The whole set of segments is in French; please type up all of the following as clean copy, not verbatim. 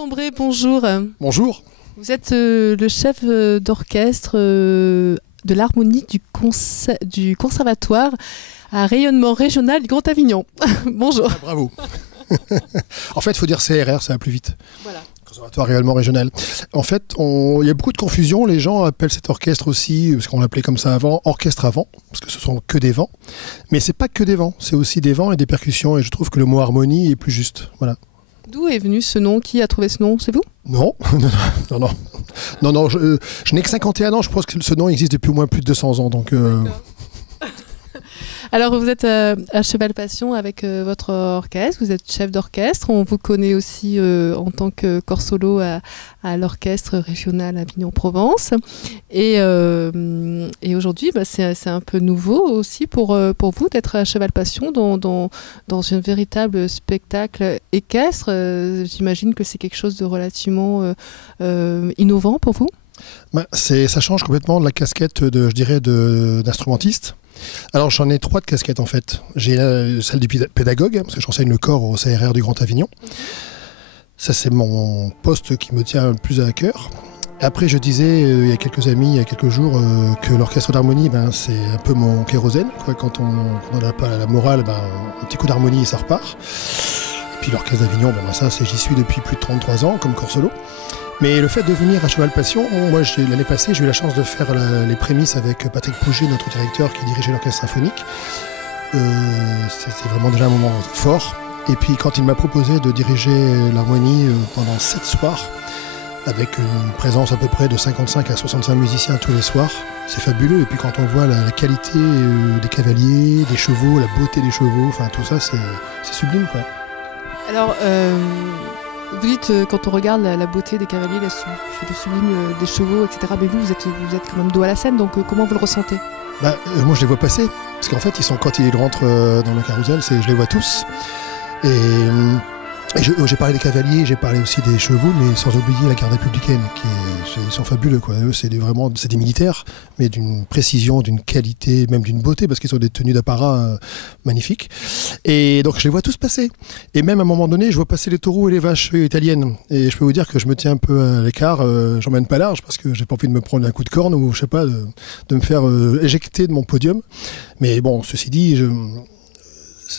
Sombré, bonjour. Bonjour. Vous êtes le chef d'orchestre de l'harmonie du conservatoire à rayonnement régional du Grand Avignon. Bonjour. Ah, bravo. En fait, il faut dire CRR, ça va plus vite. Voilà. Conservatoire rayonnement régional. En fait, il y a beaucoup de confusion. Les gens appellent cet orchestre aussi, parce qu'on l'appelait comme ça avant, orchestre à vent, parce que ce sont que des vents. Mais c'est pas que des vents, c'est aussi des vents et des percussions. Et je trouve que le mot harmonie est plus juste. Voilà. D'où est venu ce nom? Qui a trouvé ce nom? C'est vous? Non, non, je n'ai que 51 ans. Je pense que ce nom existe depuis au moins plus de 200 ans. Donc, Alors vous êtes à Cheval Passion avec votre orchestre, vous êtes chef d'orchestre, on vous connaît aussi en tant que corps solo à l'orchestre régional Avignon-Provence et aujourd'hui c'est un peu nouveau aussi pour vous d'être à Cheval Passion dans un véritable spectacle équestre. J'imagine que c'est quelque chose de relativement innovant pour vous. Ça change complètement de la casquette d'instrumentiste. Alors j'en ai 3 de casquettes en fait. J'ai celle du pédagogue, parce que j'enseigne le corps au CRR du Grand Avignon. Ça c'est mon poste qui me tient le plus à cœur. Après je disais il y a quelques jours que l'orchestre d'harmonie c'est un peu mon kérosène. Quand on n'a pas la morale, un petit coup d'harmonie et ça repart. Et puis l'orchestre d'Avignon, j'y suis depuis plus de 33 ans comme corps solo. Mais le fait de venir à Cheval Passion, moi l'année passée j'ai eu la chance de faire les prémices avec Patrick Pouget, notre directeur qui dirigeait l'orchestre symphonique. C'était vraiment déjà un moment fort. Et puis quand il m'a proposé de diriger l'harmonie pendant 7 soirs, avec une présence à peu près de 55 à 65 musiciens tous les soirs, c'est fabuleux. Et puis quand on voit la qualité des cavaliers, des chevaux, la beauté des chevaux, tout ça c'est sublime quoi. Alors vous dites, quand on regarde la beauté des cavaliers, le sublime des chevaux, etc., mais vous êtes quand même dos à la scène, donc comment vous le ressentez? Moi je les vois passer, parce qu'en fait quand ils rentrent dans le carrousel, je les vois tous. Et j'ai parlé des cavaliers, j'ai parlé aussi des chevaux, mais sans oublier la garde républicaine, ils sont fabuleux quoi. Eux, c'est des militaires, mais d'une précision, d'une qualité, même d'une beauté, parce qu'ils ont des tenues d'apparat magnifiques. Et donc je les vois tous passer. Et même à un moment donné, je vois passer les taureaux et les vaches italiennes. Et je peux vous dire que je me tiens un peu à l'écart, j'emmène pas large, parce que j'ai pas envie de me prendre un coup de corne ou je sais pas, de me faire éjecter de mon podium. Mais bon, ceci dit,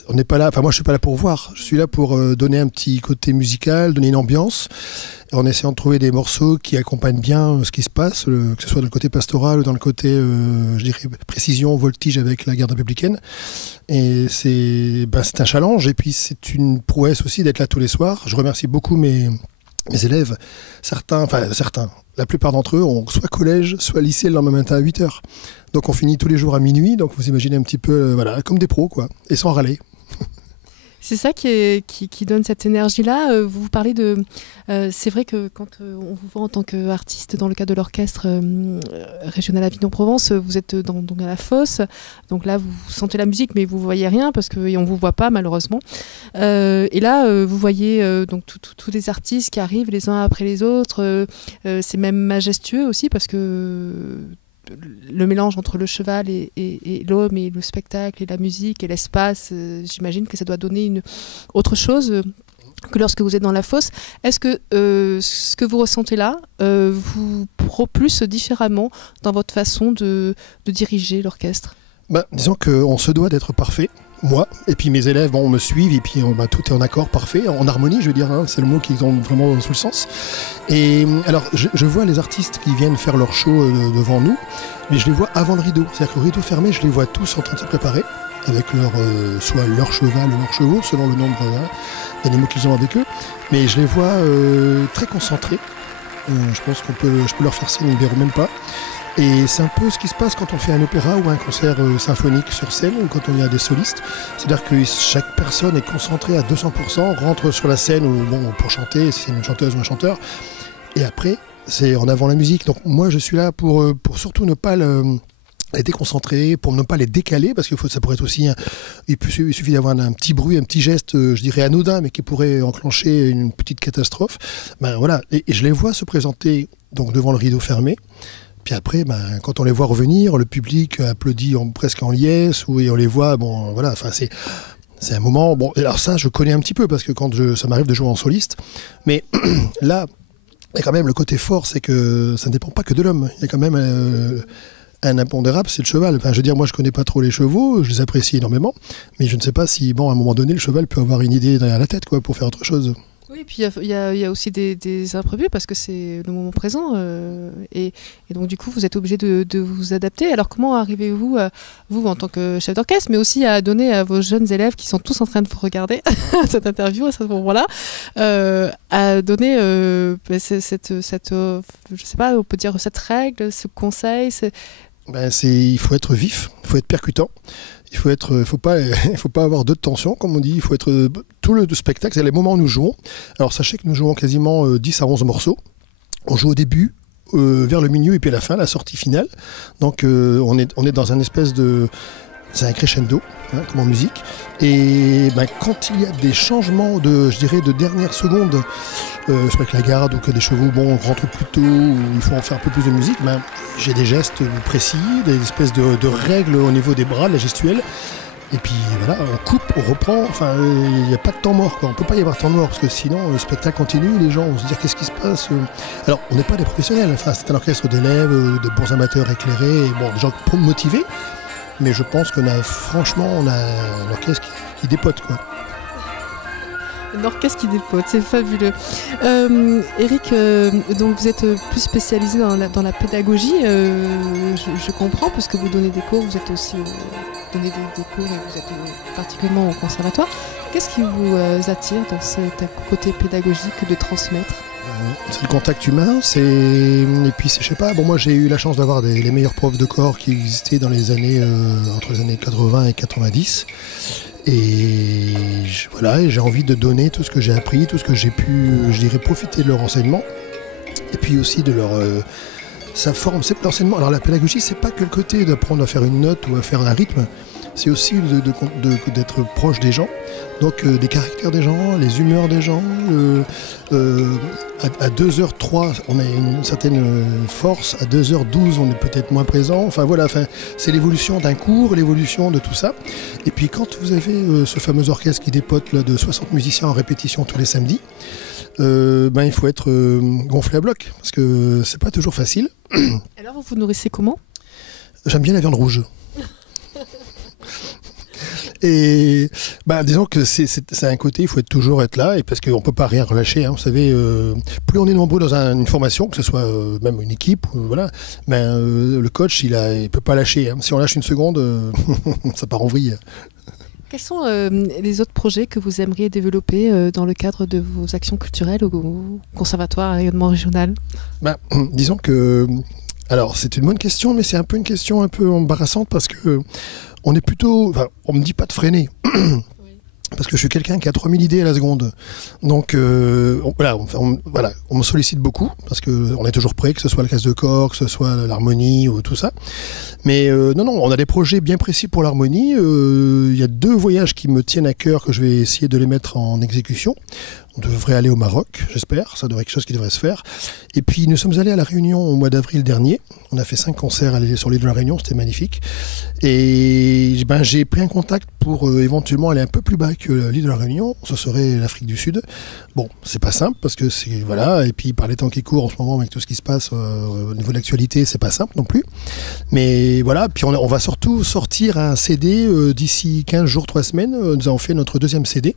on n'est pas là, moi je suis pas là pour voir, je suis là pour donner un petit côté musical, donner une ambiance, en essayant de trouver des morceaux qui accompagnent bien ce qui se passe, que ce soit dans le côté pastoral ou dans le côté, précision, voltige avec la garde républicaine. Et c'est un challenge, et puis c'est une prouesse aussi d'être là tous les soirs. Je remercie beaucoup mes élèves, certains, la plupart d'entre eux ont soit collège, soit lycée le lendemain matin à 8h. Donc on finit tous les jours à minuit, donc vous imaginez un petit peu, comme des pros, quoi, et sans râler. C'est ça qui donne cette énergie-là. Vous parlez de... c'est vrai que quand on vous voit en tant qu'artiste dans le cadre de l'orchestre régional Avignon-Provence, vous êtes donc à la fosse. Donc là, vous sentez la musique, mais vous ne voyez rien parce qu'on ne vous voit pas, malheureusement. Et là, vous voyez donc tous les artistes qui arrivent les uns après les autres. C'est même majestueux aussi parce que... le mélange entre le cheval et l'homme et le spectacle et la musique et l'espace, j'imagine que ça doit donner autre chose que lorsque vous êtes dans la fosse. Est-ce que ce que vous ressentez là vous propulse différemment dans votre façon de diriger l'orchestre? Disons qu'on se doit d'être parfait. Moi, et puis mes élèves me suivent, et puis tout est en accord parfait, en harmonie, je veux dire, c'est le mot qu'ils ont vraiment sous le sens. Et alors, je vois les artistes qui viennent faire leur show devant nous, mais je les vois avant le rideau. C'est-à-dire que le rideau fermé, je les vois tous en train de se préparer, avec soit leur cheval ou leurs chevaux, selon le nombre d'animaux qu'ils ont avec eux. Mais je les vois très concentrés. Je pense je peux leur faire signe, ils ne verront même pas. Et c'est un peu ce qui se passe quand on fait un opéra ou un concert symphonique sur scène ou quand on y a des solistes. C'est-à-dire que chaque personne est concentrée à 200%, rentre sur la scène pour chanter, si c'est une chanteuse ou un chanteur. Et après, c'est en avant la musique. Donc moi, je suis là pour surtout ne pas les déconcentrer, pour ne pas les décaler, parce que ça pourrait être aussi... il suffit d'avoir un petit bruit, un petit geste, je dirais anodin, mais qui pourrait enclencher une petite catastrophe. Voilà. Et je les vois se présenter donc devant le rideau fermé. Puis après, quand on les voit revenir, le public applaudit presque en liesse, et on les voit, C'est un moment, bon, alors ça je connais un petit peu parce que ça m'arrive de jouer en soliste, mais là, il y a quand même le côté fort, c'est que ça ne dépend pas que de l'homme. Il y a quand même un impondérable, c'est le cheval. Enfin, je veux dire, moi je connais pas trop les chevaux, je les apprécie énormément, mais je ne sais pas si, bon, à un moment donné, le cheval peut avoir une idée derrière la tête, quoi, pour faire autre chose. Oui, puis il y a aussi des imprévus parce que c'est le moment présent et donc du coup vous êtes obligé de vous adapter. Alors comment arrivez-vous, vous en tant que chef d'orchestre, mais aussi à donner à vos jeunes élèves qui sont tous en train de vous regarder cette interview à ce moment-là, à donner cette je sais pas, on peut dire cette règle, ce conseil il faut être vif, il faut être percutant. Faut pas avoir de tension, comme on dit. Il faut être tout le spectacle, c'est les moments où nous jouons. Alors sachez que nous jouons quasiment 10 à 11 morceaux. On joue au début, vers le milieu et puis à la fin, la sortie finale. Donc on est dans un espèce de... C'est un crescendo, comme en musique. Et quand il y a des changements je dirais, de dernière seconde, soit avec la garde ou que des chevaux rentrent plus tôt, ou il faut en faire un peu plus de musique, j'ai des gestes précis, des espèces de règles au niveau des bras, de la gestuelle. Et puis voilà, on coupe, on reprend, enfin il n'y a pas de temps mort, quoi. On ne peut pas y avoir de temps mort parce que sinon le spectacle continue, les gens vont se dire qu'est-ce qui se passe. Alors on n'est pas des professionnels, enfin, c'est un orchestre d'élèves, de bons amateurs éclairés, des gens motivés. Mais je pense qu'on a franchement un orchestre qui dépote, quoi. Un orchestre qui dépote, c'est fabuleux. Eric, donc vous êtes plus spécialisé dans la pédagogie, je comprends, parce que vous donnez des cours, vous êtes aussi donné des cours et vous êtes particulièrement au conservatoire. Qu'est-ce qui vous attire dans cet côté pédagogique de transmettre ? C'est le contact humain, et puis je sais pas, moi j'ai eu la chance d'avoir les meilleurs profs de corps qui existaient dans les années, entre les années 80 et 90. Et voilà, j'ai envie de donner tout ce que j'ai appris, tout ce que j'ai pu, je dirais, profiter de leur enseignement. Et puis aussi de leur... ça forme, c'est l'enseignement. Alors la pédagogie, c'est pas que le côté d'apprendre à faire une note ou à faire un rythme, c'est aussi d'être proche des gens. Donc des caractères des gens, les humeurs des gens. À 2h03, on a une certaine force. À 2h12, on est peut-être moins présent. Enfin voilà, c'est l'évolution d'un cours, l'évolution de tout ça. Et puis quand vous avez ce fameux orchestre qui dépote là, de 60 musiciens en répétition tous les samedis, il faut être gonflé à bloc parce que c'est pas toujours facile. Alors vous vous nourrissez comment ? J'aime bien la viande rouge. Et disons que c'est un côté, il faut toujours être là, et parce qu'on ne peut pas rien relâcher. Vous savez, plus on est nombreux dans une formation, que ce soit même une équipe, le coach, il ne peut pas lâcher. Si on lâche une seconde, ça part en vrille. Quels sont les autres projets que vous aimeriez développer dans le cadre de vos actions culturelles au Conservatoire à rayonnement régional ? Disons que... Alors, c'est une bonne question, mais c'est un peu une question un peu embarrassante parce que on est plutôt... on me dit pas de freiner. Parce que je suis quelqu'un qui a 3000 idées à la seconde. Donc on me sollicite beaucoup, parce qu'on est toujours prêt, que ce soit le casse de corps, que ce soit l'harmonie ou tout ça. Mais non, on a des projets bien précis pour l'harmonie. Il y a 2 voyages qui me tiennent à cœur, que je vais essayer de les mettre en exécution. On devrait aller au Maroc, j'espère. Ça devrait être quelque chose qui devrait se faire. Et puis nous sommes allés à La Réunion au mois d'avril dernier. On a fait 5 concerts sur l'île de La Réunion, c'était magnifique. Et j'ai pris un contact pour éventuellement aller un peu plus bas que l'île de La Réunion. Ce serait l'Afrique du Sud. Bon, c'est pas simple parce que c'est... Voilà. Et puis par les temps qui courent en ce moment avec tout ce qui se passe au niveau de l'actualité, c'est pas simple non plus. Mais voilà. Puis on va surtout sortir un CD d'ici 15 jours, 3 semaines. Nous avons fait notre 2e CD.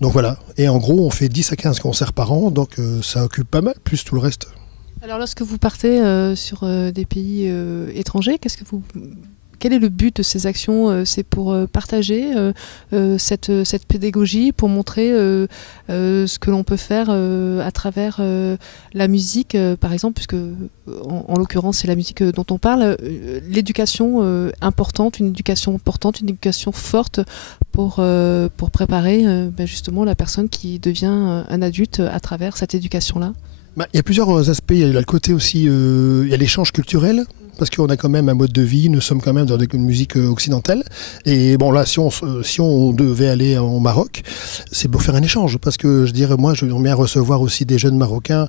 Donc voilà. Et en gros, on fait 10 à 15 concerts par an. Donc ça occupe pas mal, plus tout le reste. Alors lorsque vous partez sur des pays étrangers, quel est le but de ces actions ? C'est pour partager cette pédagogie, pour montrer ce que l'on peut faire à travers la musique, par exemple, puisque en l'occurrence c'est la musique dont on parle, l'éducation importante, une éducation forte pour préparer justement la personne qui devient un adulte à travers cette éducation-là. Il y a plusieurs aspects. Il y a le côté aussi, il y a l'échange culturel. Parce qu'on a quand même un mode de vie, nous sommes quand même dans une musique occidentale. Et bon là, si on devait aller au Maroc, c'est pour faire un échange. Parce que je dirais, moi, je viens recevoir aussi des jeunes Marocains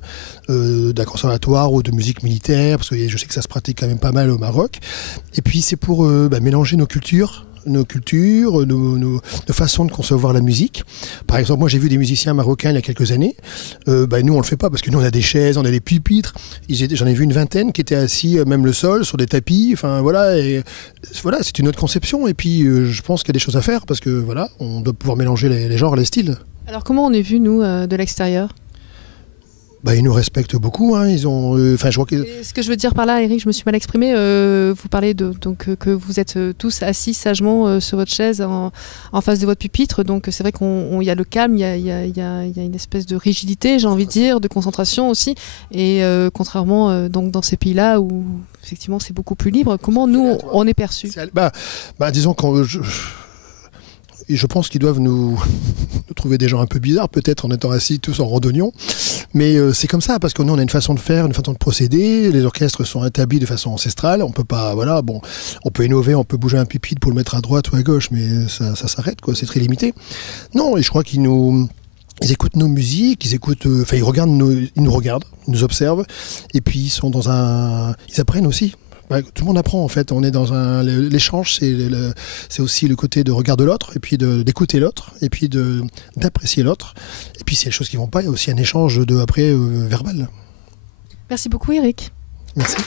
d'un conservatoire ou de musique militaire, parce que je sais que ça se pratique quand même pas mal au Maroc. Et puis c'est pour mélanger nos cultures. nos cultures, nos façons de concevoir la musique. Par exemple, moi j'ai vu des musiciens marocains il y a quelques années. Nous on le fait pas parce que nous on a des chaises, on a des pupitres. J'en ai vu une vingtaine qui étaient assis, même le sol, sur des tapis. Enfin voilà, et voilà, c'est une autre conception. Et puis je pense qu'il y a des choses à faire parce que voilà, on doit pouvoir mélanger les genres, les styles. Alors comment on est vu nous de l'extérieur? Ils nous respectent beaucoup. Hein. Ils ont, je vois que... Ce que je veux dire par là, Eric, je me suis mal exprimée. Vous parlez que vous êtes tous assis sagement sur votre chaise en face de votre pupitre. Donc c'est vrai qu'il y a le calme, il y a une espèce de rigidité, j'ai envie de dire, de concentration aussi. Et contrairement donc dans ces pays-là où effectivement c'est beaucoup plus libre, comment nous on est perçus? Disons qu'on... Je pense qu'ils doivent nous trouver des gens un peu bizarres, peut-être en étant assis tous en randonnion. Mais c'est comme ça, parce que nous, on a une façon de faire, une façon de procéder. Les orchestres sont établis de façon ancestrale. On peut pas, voilà, bon, on peut innover, on peut bouger un pupitre pour le mettre à droite ou à gauche, mais ça s'arrête, quoi. C'est très limité. Non, et je crois ils écoutent nos musiques, ils regardent, ils nous regardent, ils nous observent, et puis ils apprennent aussi. Tout le monde apprend en fait, on est dans l'échange, c'est aussi le côté de regard de l'autre, et puis d'écouter l'autre, et puis d'apprécier l'autre. Et puis s'il y a des choses qui ne vont pas, il y a aussi un échange verbal. Merci beaucoup Eric. Merci.